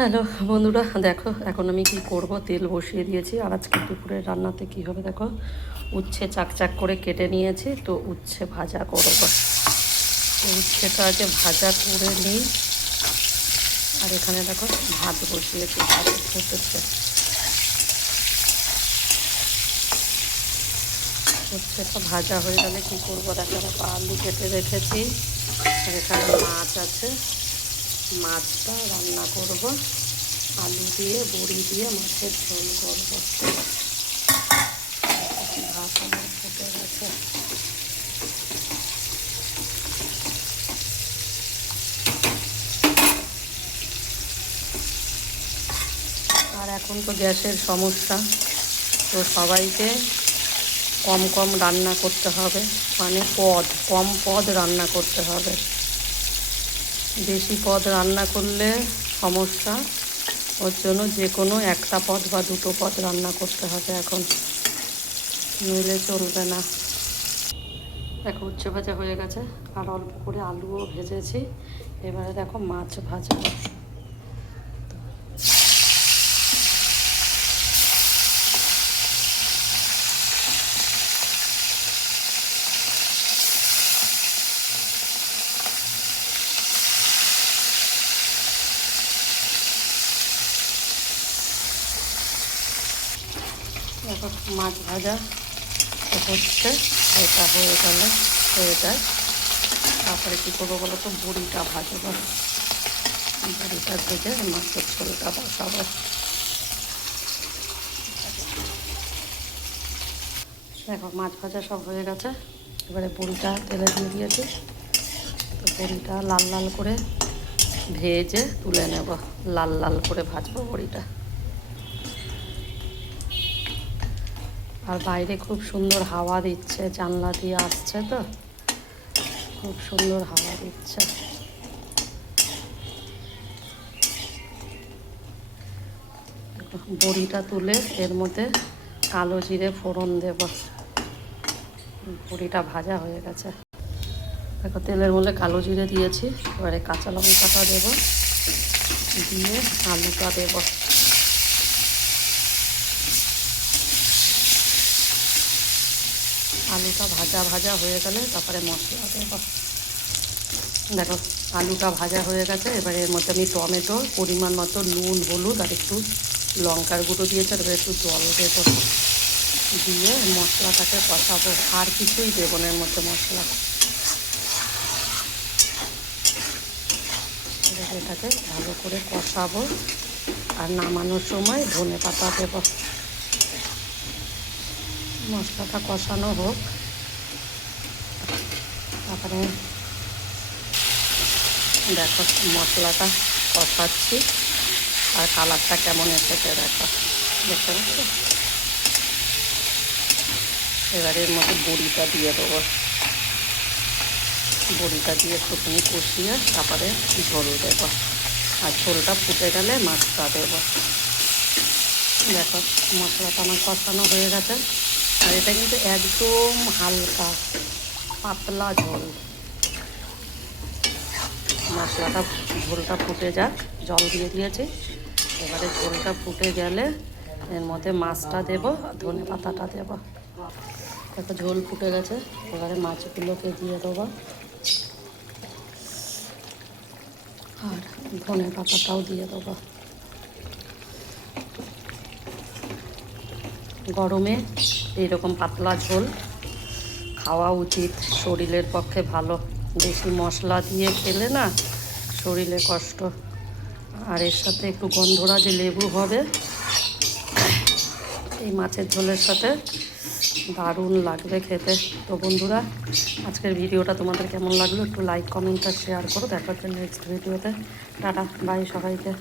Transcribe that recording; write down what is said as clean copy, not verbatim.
Hello বন্ধুরা, দেখো এখন আমি কি করব, তেল বসিয়ে দিয়েছি। আর আজকে দুপুরের রান্নাতে কি হবে দেখো, উচ্ছে চাক করে কেটে নিয়েছি, তো উচ্ছে ভাজা করব। তো উচ্ছেটা আগে ভাজা করে নিই। আর এখানে দেখো ভাত বসিয়েছি, ভাত ফুটেছে। উচ্ছেটা ভাজা হয়ে গেলে কী করবো দেখো, আলু কেটে রেখেছি। আর এখানে মাছ আছে, মাছটা রান্না করব। আলু দিয়ে বড়ি দিয়ে মাছের ঝোল করব। ভাত আমার ফুটে গেছে। আর এখন তো গ্যাসের সমস্যা, তো সবাইকে কম কম রান্না করতে হবে, মানে কম পদ রান্না করতে হবে। বেশি পদ রান্না করলে সমস্যা, ওর জন্য যে কোনো একটা পদ বা দুটো পদ রান্না করতে হবে এখন, নইলে চলবে না। দেখো উচ্ছে ভাজা হয়ে গেছে, আর অল্প করে আলুও ভেজেছি। এবারে দেখো মাছ ভাজবো। দেখো মাছ ভাজা হচ্ছে, এটা হয়ে গেলে হয়ে যায়। তারপরে কী করবো বলো তো, বড়িটা ভাজবো। বড়িটা ভেজে মাছের ঝোলটা বসাবো। দেখো মাছ ভাজা সব হয়ে গেছে, এবারে বড়িটা তেলে দিয়ে দিয়েছি। তো বড়িটা লাল লাল করে ভেজে তুলে নেব, লাল লাল করে ভাজবো বড়িটা। আর বাইরে খুব সুন্দর হাওয়া দিচ্ছে, জানলা দিয়ে আসছে তো, খুব সুন্দর হাওয়া দিচ্ছে। বড়িটা তুলে এর মধ্যে কালো জিরে ফোড়ন দেব। বড়িটা ভাজা হয়ে গেছে। দেখো তেলের মধ্যে কালো জিরে দিয়েছি, এবারে কাঁচা লঙ্কাটা দেব, দিয়ে আলুটা দেব। আলুটা ভাজা ভাজা হয়ে গেলে তারপরে মশলা দেব। দেখো আলুটা ভাজা হয়ে গেছে, এবারে এর মধ্যে আমি টমেটো, পরিমাণ মতো নুন, হলুদ আর একটু লঙ্কার গুঁড়ো দিয়েছি, এবার একটু জল দেবো, দিয়ে মশলাটাকে কষাবো। আর কিছুই দেবো না এর মধ্যে মশলা। এবার এটাকে ভালো করে কষাবো, আর নামানোর সময় ধনে পাতা দেব। মশলাটা কষানো হোক, তারপরে দেখো মশলাটা কষাচ্ছি, আর কালারটা কেমন এসেছে দেখো, দেখতে পাচ্ছ। এবারে এর মধ্যে বড়িটা দিয়ে দেবো। বড়িটা দিয়ে একটুখানি কষিয়ে তারপরে ঝোল দেবো, আর ঝোলটা ফুটে গেলে মাছটা দেবো। দেখো মশলাটা আমার কষানো হয়ে গেছে, আর এটা কিন্তু একদম হালকা পাতলা ঝোল। মশলাটা ঝোলটা ফুটে যাক, জল দিয়ে দিয়েছি। এবারে ঝোলটা ফুটে গেলে এর মধ্যে মাছটা দেবো, ধনে পাতাটা দেবো। দেখো ঝোল ফুটে গেছে, এবারে মাছগুলোকে দিয়ে দেবো, আর ধনে পাতাটাও দিয়ে দেবো। গরমে এইরকম পাতলা ঝোল খাওয়া উচিত, শরীরের পক্ষে ভালো। বেশি মশলা দিয়ে খেলে না শরীরে কষ্ট। আর এর সাথে একটু গন্ধরাজ লেবু হবে, এই মাছের ঝোলের সাথে দারুণ লাগবে খেতে। তো বন্ধুরা, আজকের ভিডিওটা তোমাদের কেমন লাগলো একটু লাইক, কমেন্ট আর শেয়ার করো। দেখা হচ্ছে নেক্সট ভিডিওতে। টাটা, বাই সবাইকে।